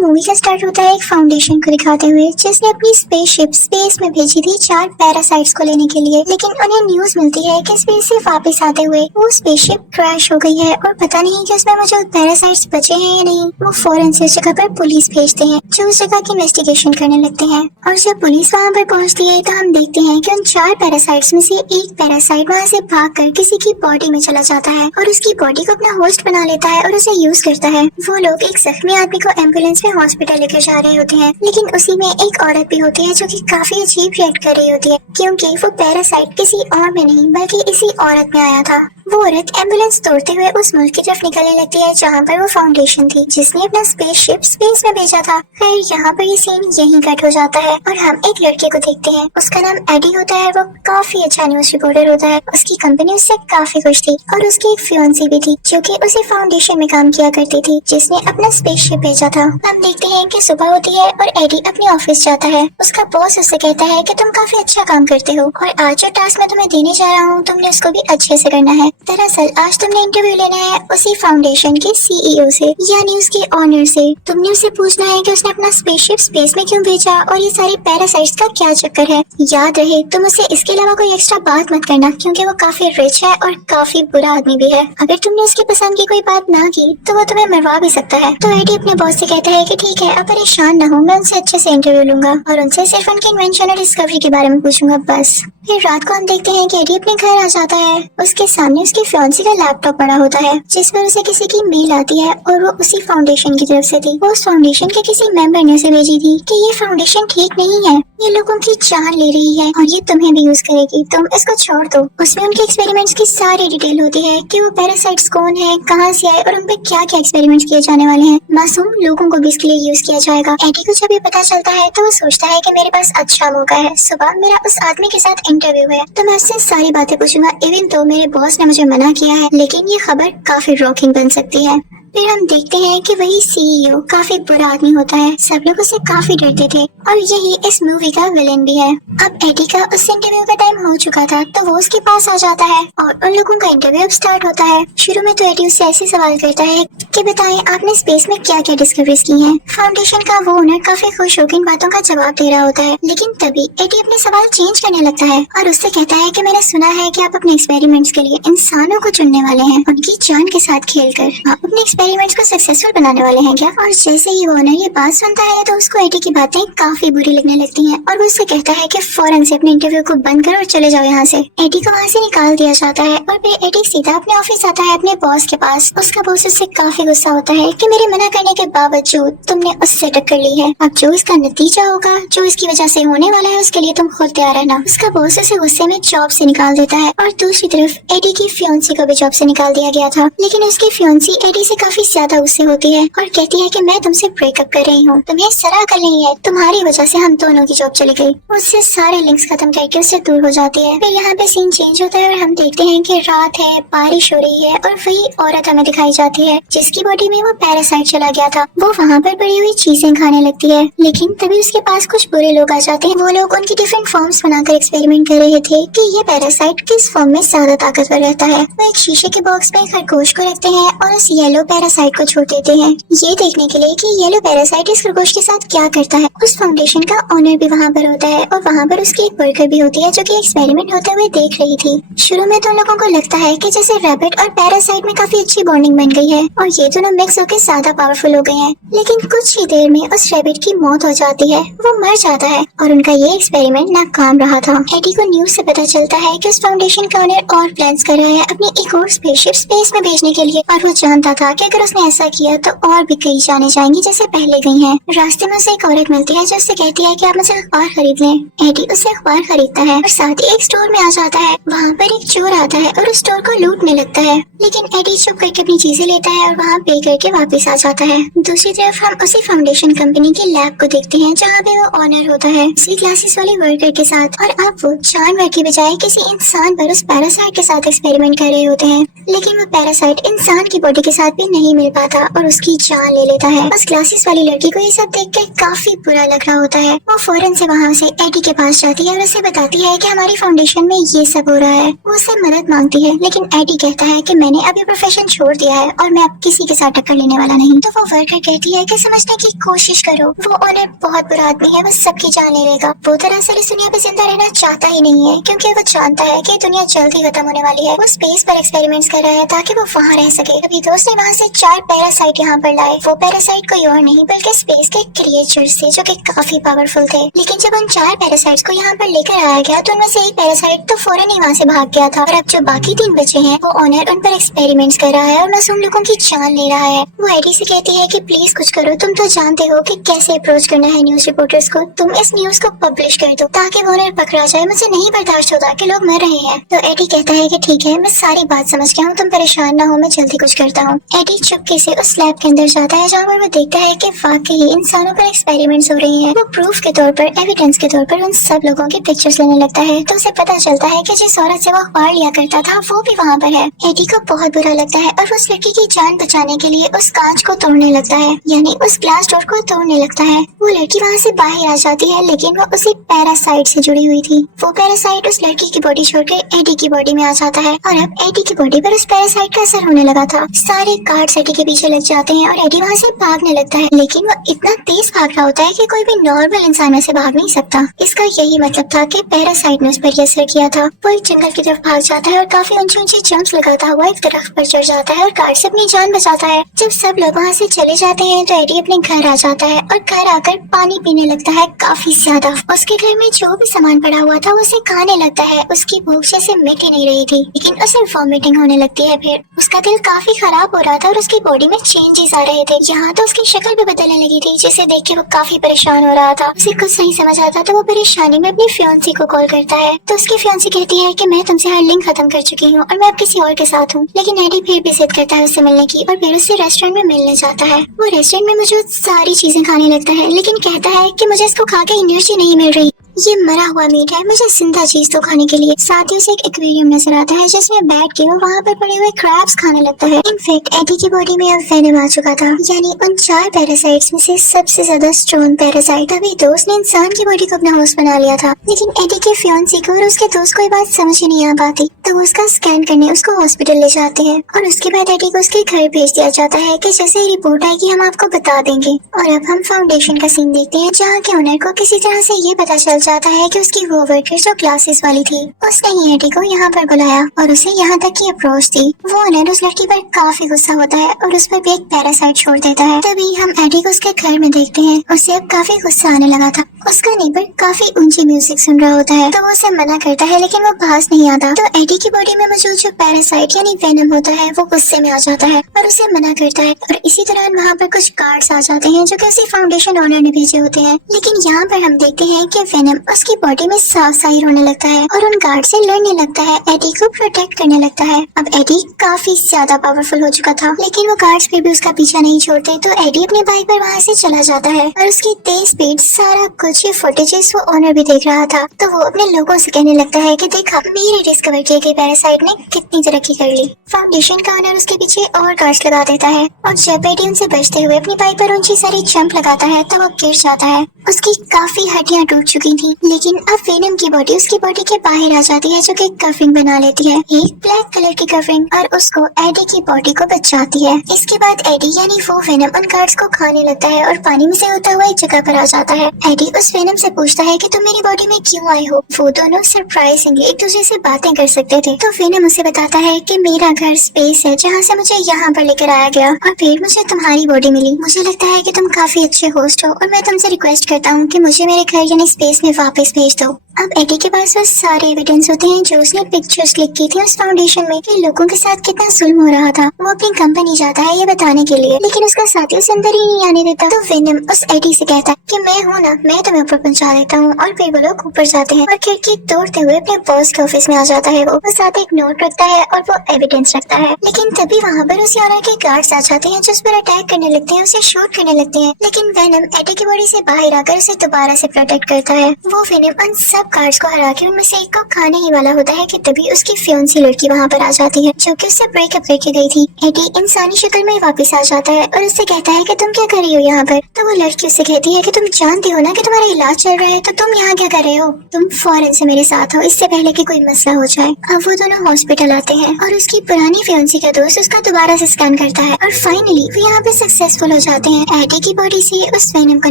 Movie का start होता है एक फाउंडेशन को दिखाते हुए जिसने अपनी स्पेसशिप स्पेस में भेजी थी 4 पैरासाइट्स को लेने के लिए, लेकिन उन्हें न्यूज मिलती है कि स्पेस से वापस आते हुए वो स्पेसशिप क्रैश हो गई है और पता नहीं कि उसमें मौजूद पैरासाइट्स बचे हैं या नहीं। वो फौरन से उस जगह पर पुलिस भेजते हैं जो उस जगह की इन्वेस्टिगेशन करने लगते हैं और जब पुलिस वहाँ पर पहुँचती है तो हम देखते हैं कि उन 4 पैरासाइट्स में से एक पैरासाइट वहाँ से भागकर किसी की बॉडी में चला जाता है और उसकी बॉडी को अपना होस्ट बना लेता है और उसे यूज करता है। वो लोग एक जख्मी आदमी को एम्बुलेंस में हॉस्पिटल लेकर जा रहे होते हैं, लेकिन उसी में एक औरत भी होती है जो कि काफी अजीब रिएक्ट कर रही होती है क्योंकि वो पैरासाइट किसी और में नहीं बल्कि इसी औरत में आया था। वो औरत एम्बुलेंस तोड़ते हुए उस मुल्क की तरफ निकलने लगती है जहाँ पर वो फाउंडेशन थी जिसने अपना स्पेसशिप स्पेस में भेजा था। फिर यहाँ पर ये सीन यहीं कट हो जाता है और हम एक लड़के को देखते हैं। उसका नाम एडी होता है। वो काफी अच्छा न्यूज रिपोर्टर होता है। उसकी कंपनी उससे काफी खुश थी और उसकी एक फियांसी भी थी जो कि उसी फाउंडेशन में काम किया करती थी जिसने अपना स्पेसशिप भेजा था। हम देखते हैं कि सुबह होती है और एडी अपने ऑफिस जाता है। उसका बॉस उससे कहता है कि तुम काफी अच्छा काम करते हो और आज जो टास्क मैं तुम्हें देने जा रहा हूँ तुमने उसको भी अच्छे से करना है। दरअसल आज तुमने इंटरव्यू लेना है उसी फाउंडेशन के सीईओ से यानी उसके ऑनर से। तुमने उसे पूछना है कि उसने अपना स्पेसशिप स्पेस में क्यों भेजा और ये सारे पैरासाइट्स का क्या चक्कर है। याद रहे तुम उसे इसके अलावा कोई एक्स्ट्रा बात मत करना क्योंकि वो काफी रिच है और काफी बुरा आदमी भी है। अगर तुमने उसकी पसंद की कोई बात ना की तो वो तुम्हें मरवा भी सकता है। तो एडी अपने बॉस से कहता है कि ठीक है, अब परेशान न हो, मैं उनसे अच्छे से इंटरव्यू लूंगा और उनसे सिर्फ उनके इन्वेंशन और डिस्कवरी के बारे में पूछूंगा बस। फिर रात को हम देखते हैं कि एडी अपने घर आ जाता है। उसके सामने उसकी फियांसी का लैपटॉप पड़ा होता है जिस पर उसे किसी की मेल आती है और वो उसी फाउंडेशन की तरफ से थी। वो उस फाउंडेशन के किसी मेंबर ने उसे भेजी थी कि ये फाउंडेशन ठीक नहीं है, ये लोगों की जान ले रही है और ये तुम्हें भी यूज करेगी, तुम इसको छोड़ दो। उसमें उनके एक्सपेरिमेंट्स की सारी डिटेल होती है कि वो पैरासाइट्स कौन है, कहाँ से आए और उन पे क्या क्या एक्सपेरिमेंट्स किए जाने वाले हैं। मासूम लोगों को भी इसके लिए यूज किया जाएगा। एडी को जब ये पता चलता है तो वो सोचता है कि मेरे पास अच्छा मौका है। सुबह मेरा उस आदमी के साथ इंटरव्यू है तो मैं उससे सारी बातें पूछूंगा इवन तो मेरे बॉस ने मुझे मना किया है, लेकिन ये खबर काफी रॉकिंग बन सकती है। फिर हम देखते हैं कि वही सीईओ काफी बुरा आदमी होता है। सब लोग उससे काफी डरते थे और यही इस मूवी का विलेन भी है। अब एडी का उस इंटरव्यू का टाइम हो चुका था तो वो उसके पास आ जाता है और उन लोगों का इंटरव्यू अब स्टार्ट होता है। शुरू में तो एडी उससे ऐसे सवाल करता है कि बताएं आपने स्पेस में क्या क्या डिस्कवरीज की हैं। फाउंडेशन का वो ओनर काफी खुश होकर इन बातों का जवाब दे रहा होता है, लेकिन तभी एडी अपने सवाल चेंज करने लगता है और उससे कहता है कि मैंने सुना है कि आप अपने एक्सपेरिमेंट्स के लिए इंसानों को चुनने वाले हैं, उनकी जान के साथ खेलकर आप अपने एक्सपेरिमेंट्स को सक्सेसफुल बनाने वाले हैं क्या। और जैसे ही वो ओनर ये बात सुनता है तो उसको एडी की बातें काफी बुरी लगने लगती हैं और वो उससे कहता है कि फौरन से अपने इंटरव्यू को बंद करो और चले जाओ यहाँ से। एडी को वहाँ से निकाल दिया जाता है और फिर एडी सीधा अपने ऑफिस आता है अपने बॉस के पास। उसका बॉस उससे काफी गुस्सा होता है कि मेरे मना करने के बावजूद तुमने उससे टक्कर ली है, अब जो इसका नतीजा होगा, जो इसकी वजह से होने वाला है, उसके लिए तुम खुद तैयार रहना। उसका बॉस उसे गुस्से में जॉब से निकाल देता है और दूसरी तरफ एडी की फियांसी को भी जॉब से निकाल दिया गया था, लेकिन उसकी फियांसी एडी से काफी ज्यादा गुस्से होती है और कहती है कि मैं तुमसे ब्रेकअप कर रही हूँ, तुम्हें सराह कर नहीं है, तुम्हारी वजह से हम दोनों की जॉब चली गई। उससे सारे लिंक्स खत्म करके उससे दूर हो जाती है। फिर यहाँ पे सीन चेंज होता है और हम देखते हैं कि रात है, बारिश हो रही है और वही औरत हमें दिखाई जाती है जिसकी बॉडी में वो पैरासाइट चला गया था। वो वहाँ पर पड़ी हुई चीजें खाने लगती है, लेकिन तभी उसके पास कुछ बुरे लोग आ जाते हैं। वो लोग उनकी डिफरेंट फॉर्म्स बनाकर एक्सपेरिमेंट कर रहे थे कि ये पैरासाइट किस फॉर्म में ज्यादा ताकतवर रहता है। वो एक शीशे के बॉक्स में खरगोश को रखते हैं और उस येलो पैरासाइट को छोड़ देते हैं ये देखने के लिए कि येलो पैरासाइट इस खरगोश के साथ क्या करता है। उस फाउंडेशन का ओनर भी वहाँ पर होता है और वहाँ पर उसकी एक वर्कर भी होती है जो कि एक्सपेरिमेंट होते हुए देख रही थी। शुरू में तो लोगों को लगता है कि जैसे रैबिट और पैरासाइट में काफी अच्छी बॉन्डिंग बन गई है और ये दोनों मिक्स होकर ज्यादा पावरफुल हो गए हैं, लेकिन कुछ ही देर में उस रैबिट की मौत हो जाती है, वो मर जाता है और उनका ये एक्सपेरिमेंट नाकाम रहा था। एडी को न्यूज से पता चलता है कि उस फाउंडेशन का ओनर और प्लान्स कर रहा है अपनी एक और स्पेसशिप स्पेस में भेजने के लिए और वो जानता था कि अगर उसने ऐसा किया तो और भी कई जाने जाएंगी जैसे पहले गई हैं। रास्ते में उसे एक औरत मिलती है जो उससे कहती है कि आप मुझे अखबार खरीद लें। एडी उससे अखबार खरीदता है और साथ ही एक स्टोर में आ जाता है। वहाँ पर एक चोर आता है और उस स्टोर को लूटने लगता है, लेकिन एडी चुप करके अपनी चीजें लेता है और वहाँ पे करके वापस आ जाता है। दूसरी तरफ हम उसी फाउंडेशन कंपनी की लैब को देखते हैं जहाँ पे वो ऑनर होता है उसी ग्लासेस वाले वर्कर के साथ और अब वो जानवर की बजाय किसी इंसान पर उस पैरासाइट के साथ एक्सपेरिमेंट कर रहे होते हैं, लेकिन वो पैरासाइट इंसान की बॉडी के साथ भी नहीं मिल पाता और उसकी जान ले लेता है। उस ग्लासेस वाली लड़की को ये सब देख के काफी बुरा लग रहा होता है। वो फौरन से वहाँ से एडी के पास जाती है और उसे बताती है कि हमारी फाउंडेशन में ये सब हो रहा है। वो उससे मदद मांगती है, लेकिन एडी कहता है कि मैंने अभी प्रोफेशन छोड़ दिया है और मैं अब किसी के साथ टक्कर लेने वाला नहीं। तो वो वर्कर कहती है कि समझने की कोशिश करो, वो ओनर बहुत बुरा आदमी है, वो सबकी जान ले लेगा। वो दरअसल इस दुनिया पे जिंदा रहना चाहता ही नहीं है, क्योंकि वो जानता है कि दुनिया जल्दी खत्म होने वाली है। वो स्पेस पर एक्सपेरिमेंट्स कर रहा है ताकि वो वहाँ रह सके। अभी दोस्त ने वहाँ से 4 पैरासाइट यहाँ पर लाए। वो पैरासाइट कोई और नहीं बल्कि स्पेस के क्रिएचर्स थे जो कि काफी पावरफुल थे। लेकिन जब उन 4 पैरासाइट्स को यहाँ पर लेकर आया गया तो उनमें से एक पैरासाइट तो फौरन ही वहाँ से भाग गया था। और अब जो बाकी 3 बचे हैं वो ओनर उन पर एक्सपेरिमेंट्स कर रहा है और मासूम लोगों की जान ले रहा है। वो एडी से कहती है कि प्लीज कुछ करो, तुम तो जानते हो कि कैसे अप्रोच करना है न्यूज रिपोर्टर्स को, तुम इस न्यूज को पब्लिश कर दो ताकि वो ओनर पकड़ा जाए। मुझे नहीं बर्दाश्त होता कि लोग मर रहे हैं। तो एडी कहता है कि ठीक है, मैं सारी बात समझ गया हूँ, तुम परेशान ना हो, मैं जल्दी कुछ करता हूँ। एडी चुपके से उस लैब के अंदर जाता है जहाँ पर वो देखता है कि वाकई इंसानों पर एक्सपेरिमेंट्स हो रहे हैं। वो प्रूफ के तौर पर, एविडेंस के तौर पर उन सब लोगों की पिक्चर्स लेने लगता है। तो उसे पता चलता है कि जिस औरत से वो अखबार लिया करता था वो भी वहाँ पर है। एडी को बहुत बुरा लगता है और उस लड़की की जान बचाने के लिए उस कांच को तोड़ने लगता है, यानी उस ग्लास डोर को तोड़ने लगता है। वो लड़की वहाँ से बाहर आ जाती है, लेकिन वो उसी पैरासाइट से जुड़ी हुई थी। वो पैरासाइट उस लड़की की बॉडी छोड़कर एडी की बॉडी में आ जाता है और अब एडी की बॉडी पर उस पैरासाइट का असर होने लगा था। सारे गार्ड्स एडी के पीछे लग जाते हैं और एडी वहाँ से भागने लगता है, लेकिन वो इतना तेज भाग रहा होता है कि कोई भी नॉर्मल इंसान में से भाग नहीं सकता। इसका यही मतलब था कि पैरासाइट ने उस पर असर किया था। वो एक जंगल की तरफ भाग जाता है और काफी ऊंचे ऊंचे जंप्स लगाता हुआ एक दरख्त पर चढ़ जाता है और गार्ड से अपनी जान बचाता है। जब सब लोग वहाँ से चले जाते हैं तो एडी अपने घर आ जाता है और घर आकर पानी पीने लगता है काफी ज्यादा। उसके घर में जो भी सामान पड़ा हुआ था उसे खाने लगता है। उसकी भूख जैसे मिट ही नहीं रही थी, लेकिन उसे वॉमिटिंग होने लगती है। फिर उसका दिल काफी खराब हो रहा था और उसकी बॉडी में चेंजेस आ रहे थे। यहाँ तो उसकी शक्ल भी बदलने लगी थी, जिसे देख के वो काफी परेशान हो रहा था। उसे कुछ नहीं समझ आता तो वो परेशानी में अपनी फियांसी को कॉल करता है। तो उसकी फियांसी कहती है कि मैं तुमसे हर लिंक खत्म कर चुकी हूँ और मैं अब किसी और के साथ हूँ। लेकिन एडी फिर भी जिद करता है उससे मिलने की और फिर उससे रेस्टोरेंट में मिलने जाता है। वो रेस्टोरेंट में मौजूद सारी चीजें खाने लगता है, लेकिन कहता है कि मुझे इसको खा के एनर्जी नहीं मिल रही, ये मरा हुआ मीट है, मुझे जिंदा चीज तो खाने के लिए। साथ ही उसे एक एक्वेरियम नजर आता है जिसमें बैठ के वो वहाँ पर पड़े हुए क्रैब्स खाने लगता है। इनफैक्ट एडी की बॉडी में अब वेनम आ चुका था, यानी उन 4 पैरासाइट्स में से सबसे ज्यादा स्ट्रॉन्ग पैरासाइट। अभी दोस्त ने इंसान की बॉडी को अपना होस्ट बना लिया था, लेकिन एडी के फियांसी को और उसके दोस्त को ये बात समझ ही नहीं आ पाती। तो वो उसका स्कैन करने उसको हॉस्पिटल ले जाते हैं और उसके बाद एडी को उसके घर भेज दिया जाता है कि जैसे ही रिपोर्ट आएगी हम आपको बता देंगे। और अब हम फाउंडेशन का सीन देखते हैं जहाँ के ओनर को किसी तरह से ये पता चल जाता है कि उसकी वो वर्कर जो क्लासेस वाली थी उसने ही एडी को यहाँ पर बुलाया और उसे यहाँ तक की अप्रोच दी। वो ओनर उस लड़की पर काफी गुस्सा होता है और उस पर भी एक पैरासाइट छोड़ देता है। तभी हम एडी को उसके घर में देखते हैं। उसे अब काफी गुस्सा आने लगा था। उसका नेबर काफी ऊंची म्यूजिक सुन रहा होता है तो वो उसे मना करता है, लेकिन वो पास नहीं आता। तो एडी की बॉडी में मौजूद जो पैरासाइट यानी वेनम होता है वो गुस्से में आ जाता है और उसे मना करता है। और इसी दौरान वहाँ पर कुछ गार्ड्स आ जाते हैं जो कि उसी फाउंडेशन ओनर ने भेजे होते हैं। लेकिन यहाँ पर हम देखते हैं कि वेनम उसकी बॉडी में साफ जाहिर होने लगता है और उन गार्ड से लड़ने लगता है, एडी को प्रोटेक्ट करने लगता है। अब एडी काफी ज्यादा पावरफुल हो चुका था, लेकिन वो गार्ड्स फिर भी उसका पीछा नहीं छोड़ते। तो एडी अपनी बाइक पर वहाँ से चला जाता है और उसकी तेज स्पीड, सारा कुछ ये फुटेजेस वो ओनर भी देख रहा था। तो वो अपने लोगों से कहने लगता है कि देखा मेरे डिस्कवर किए गए पैरासाइट ने कितनी तरक्की कर ली। फाउंडेशन का ओनर उसके पीछे और गार्ड्स लगा देता है और जब एडी उनसे बचते हुए अपनी बाइक पर ऊंची सारी जंप लगाता है तो वो गिर जाता है। उसकी काफी हड्डियां टूट चुकी थी, लेकिन अब वेनम की बॉडी उसकी बॉडी के बाहर आ जाती है जो कि कवरिंग बना लेती है, एक ब्लैक कलर की कवरिंग, और उसको एडी की बॉडी को बचाती है। इसके बाद एडी यानी वो वेनम उन गार्ड्स को खाने लगता है और पानी में से होता हुआ एक जगह पर आ जाता है। एडी उस वेनम से पूछता है कि तुम मेरी बॉडी में क्यों आए हो। वो दोनों सरप्राइजिंगली एक दूसरे से बातें कर सकते थे। तो वेनम उसे बताता है कि मेरा घर स्पेस है जहाँ से मुझे यहाँ पर लेकर आया गया और फिर मुझे तुम्हारी बॉडी मिली। मुझे लगता है कि तुम काफी अच्छे होस्ट हो और मैं तुमसे रिक्वेस्ट करता हूँ कि मुझे मेरे घर यानी स्पेस में वापस भेज दो। अब एडी के पास वो सारे एविडेंस होते हैं जो उसने पिक्चर्स क्लिक की थी उस फाउंडेशन में कि लोगों के साथ कितना जुल्म हो रहा था। वो अपनी कंपनी जाता है ये बताने के लिए, लेकिन उसका साथी उसे अंदर ही नहीं आने देता। तो वेनम उस एडी से कहता है कि मैं हूँ ना, मैं तुम्हें ऊपर पहुँचा देता हूँ। और फिर वो लोग ऊपर जाते हैं और खिड़की तोड़ते हुए अपने बॉस के ऑफिस में आ जाता है। वो साथ एक नोट रखता है और वो एविडेंस रखता है, लेकिन तभी वहाँ पर उस ऑनर के गार्ड्स आ जाते हैं जो उस पर अटैक करने लगते हैं, उसे शूट करने लगते हैं। लेकिन वेनम एडी की बॉडी से बाहर आकर उसे दोबारा से प्रोटेक्ट करता है वो वेनम उन सब गार्ड्स को हरा के उनमें से एक को खाने ही वाला होता है कि तभी उसकी फियांसी लड़की वहाँ पर आ जाती है जो कि उससे ब्रेकअप करके गई थी। एडी इंसानी शक्ल में वापस आ जाता है और उससे कहता है कि तुम क्या कर रही हो यहाँ पर। तो वो लड़की उससे कहती है कि तुम जानती हो ना कि तुम्हारा इलाज चल रहा है, तो तुम यहाँ क्या कर रहे हो? तुम फौरन से मेरे साथ हो, इससे पहले कि कोई मसला हो जाए। अब वो दोनों हॉस्पिटल आते हैं और उसकी पुरानी फियांसी का दोस्त उसका दोबारा से स्कैन करता है और फाइनली वो यहाँ पे सक्सेसफुल हो जाते हैं एडी की बॉडी से उस वेनम को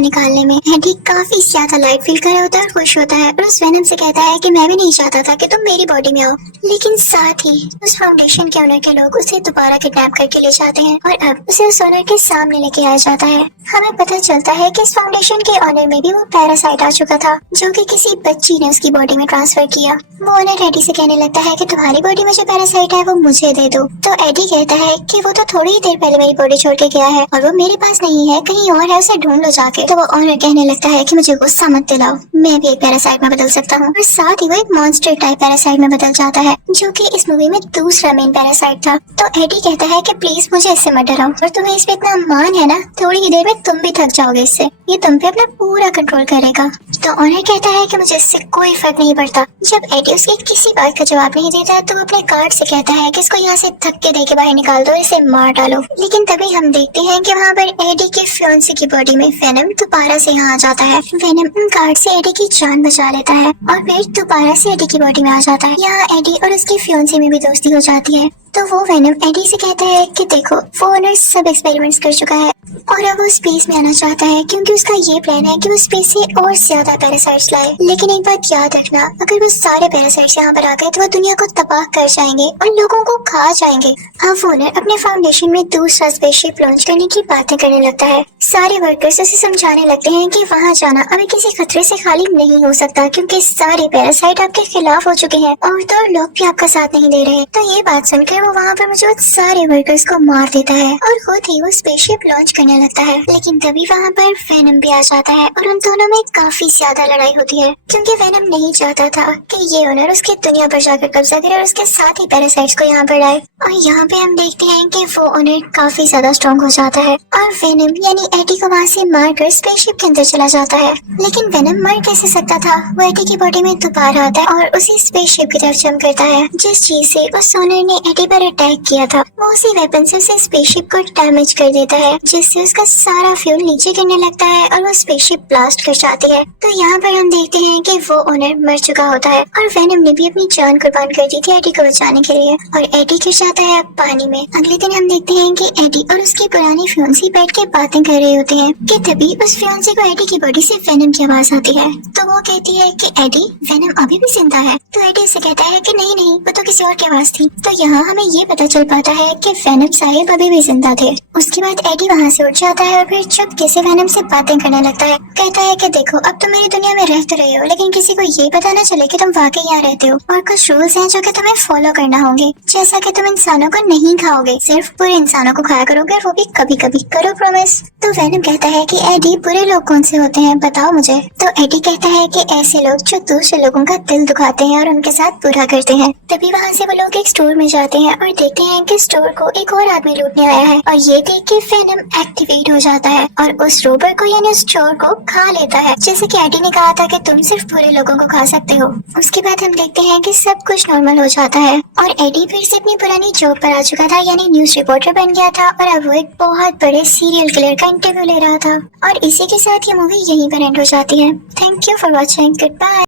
निकालने में। एडी काफी ज्यादा लाइट फील कर रहा होता है और खुश होता है और उस वेनम से कहता है कि मैं भी नहीं चाहता था कि तुम मेरी बॉडी में आओ, लेकिन साथ ही उस फाउंडेशन के ओनर के लोग उसे दोबारा किडनैप करके ले जाते हैं और अब उसे उस ओनर के सामने लेके आया जाता है। हमें पता चलता है कि इस फाउंडेशन के ओनर में भी वो पैरासाइट आ चुका था जो कि किसी बच्ची ने उसकी बॉडी में ट्रांसफर किया। वो ओनर एडी से कहने लगता है कि तुम्हारी बॉडी में जो पैरासाइट है वो मुझे दे दो। तो एडी कहता है कि वो तो थोड़ी ही देर पहले मेरी बॉडी छोड़ के गया है और वो मेरे पास नहीं है, कहीं और है, उसे ढूंढ लो जाके। तो वो ओनर कहने लगता है कि मुझे गुस्सा मत दिलाओ, मैं भी एक पैरासाइट में बदल सकता हूँ। और साथ ही वो एक मॉन्स्टर टाइप पैरासाइट में बदल जाता है जो कि इस मूवी में दूसरा मेन पैरासाइट था। तो एडी कहता है कि प्लीज मुझे इससे मत डराओ, और तुम्हें इस पे इतना मान है ना, थोड़ी ही देर में तुम भी थक जाओगे इससे, ये तुम पे अपना पूरा कंट्रोल करेगा। तो ओनर कहता है कि मुझे इससे कोई फर्क नहीं पड़ता। जब एडी उसकी किसी बात का जवाब नहीं देता है तो वो अपने गार्ड से कहता है कि इसको यहाँ से धक्के दे के बाहर निकाल दो, इसे मार डालो। लेकिन तभी हम देखते हैं कि वहाँ पर एडी के फियांसी की बॉडी में वेनम दोबारा से यहाँ आ जाता है। वेनम उन गार्ड से एडी की जान बचा लेता है और फिर दोबारा से एडी की बॉडी में आ जाता है। यहाँ एडी और उसकी फियांसी में भी दोस्ती हो जाती है। तो वो वेनम एडी से कहता है कि देखो, वो ओनर सब एक्सपेरिमेंट्स कर चुका है और अब वो स्पेस में आना चाहता है क्योंकि उसका ये प्लान है कि वो स्पेस से और ज्यादा पैरासाइट्स लाए। लेकिन एक बात याद रखना, अगर वो सारे पैरासाइट्स यहाँ पर आ गए तो वो दुनिया को तबाह कर जाएंगे और लोगों को खा जाएंगे। अब ओनर अपने फाउंडेशन में दूसरा स्पेसशिप लॉन्च करने की बातें करने लगता है। सारे वर्कर्स उसे समझाने लगते हैं कि वहाँ जाना अभी किसी खतरे से खाली नहीं हो सकता क्योंकि सारे पैरासाइट आपके खिलाफ हो चुके हैं और तो लोग भी आपका साथ नहीं दे रहे। तो ये बात सुनकर वो वहाँ पर मौजूद सारे वर्कर्स को मार देता है और खुद ही वो स्पेसशिप लॉन्च करने लगता है। लेकिन तभी वहाँ पर वेनम भी आ जाता है और उन दोनों में काफी ज्यादा लड़ाई होती है क्योंकि वेनम नहीं चाहता था कि ये ओनर उसके दुनिया पर जाकर कब्जा करे और उसके साथ ही पैरासाइट्स को यहाँ पर लाए। और यहाँ पे हम देखते हैं कि वो ओनर काफी ज्यादा स्ट्रॉन्ग हो जाता है और वेनम यानी एडी को वहाँ से मारकर स्पेसशिप के अंदर चला जाता है। लेकिन वेनम मर कैसे सकता था? वो एडी की बॉडी में दोबारा आता है और उसी स्पेसशिप की तरफ जंप करता है जिस चीज से उस ओनर ने एडी पर अटैक किया था। वो उसी वेपन से उसे स्पेसशिप को डैमेज कर देता है जिससे उसका सारा फ्यूल नीचे गिरने लगता है और वो स्पेसशिप ब्लास्ट कर जाती है। तो यहाँ पर हम देखते हैं कि वो ओनर मर चुका होता है और वेनम ने भी अपनी जान कुर्बान कर दी थी एडी को बचाने के लिए और एडी गिर जाता है पानी में। अगले दिन हम देखते हैं कि एडी और उसकी पुरानी फियांसी बैठ के बातें कर रहे होते हैं कि तभी उस फियांसी को एडी की बॉडी से वेनम की आवाज आती है। तो वो कहती है कि एडी, वेनम अभी भी जिंदा है? तो एडी से कहता है कि नहीं नहीं, वो तो किसी और की आवाज थी। तो यहाँ हमें ये पता चल पाता है कि वेनम साहिब अभी भी जिंदा थे। उसके बाद एडी वहाँ से उठ जाता है और फिर चुपके से वेनम से बातें करने लगता है। कहता है कि देखो, अब तुम मेरी दुनिया में रह तो रहे हो लेकिन किसी को ये पता ना चले कि तुम वाकई यहाँ रहते हो और कुछ रूल्स हैं जो कि तुम्हें फॉलो करना होंगे, जैसा कि तुम इंसानों को नहीं खाओगे, सिर्फ बुरे इंसानों को खाया करोगे, वो भी कभी कभी, करो प्रॉमिस। तो वेनम कहता है कि एडी, बुरे लोग कौन से होते हैं बताओ मुझे। तो एडी कहता है कि ऐसे लोग जो दूसरे लोगों का दिल दुखाते हैं और उनके साथ बुरा करते हैं। तभी वहाँ से वो लोग एक स्टोर में जाते हैं और देखते हैं कि स्टोर को एक और आदमी लूटने आया है और ये देख के वेनम एक्टिवेट हो जाता है और उस रोबर को यानी उस चोर को खा लेता है, जैसे कि एडी ने कहा था कि तुम सिर्फ बुरे लोगों को खा सकते हो। उसके बाद हम देखते हैं कि सब कुछ नॉर्मल हो जाता है और एडी फिर से अपनी पुरानी जॉब पर आ चुका था, यानी न्यूज रिपोर्टर बन गया था और अब वो एक बहुत बड़े सीरियल किलर का इंटरव्यू ले रहा था। और इसी के साथ ये मूवी यहीं पर एंड हो जाती है। Thank you for watching, good bye.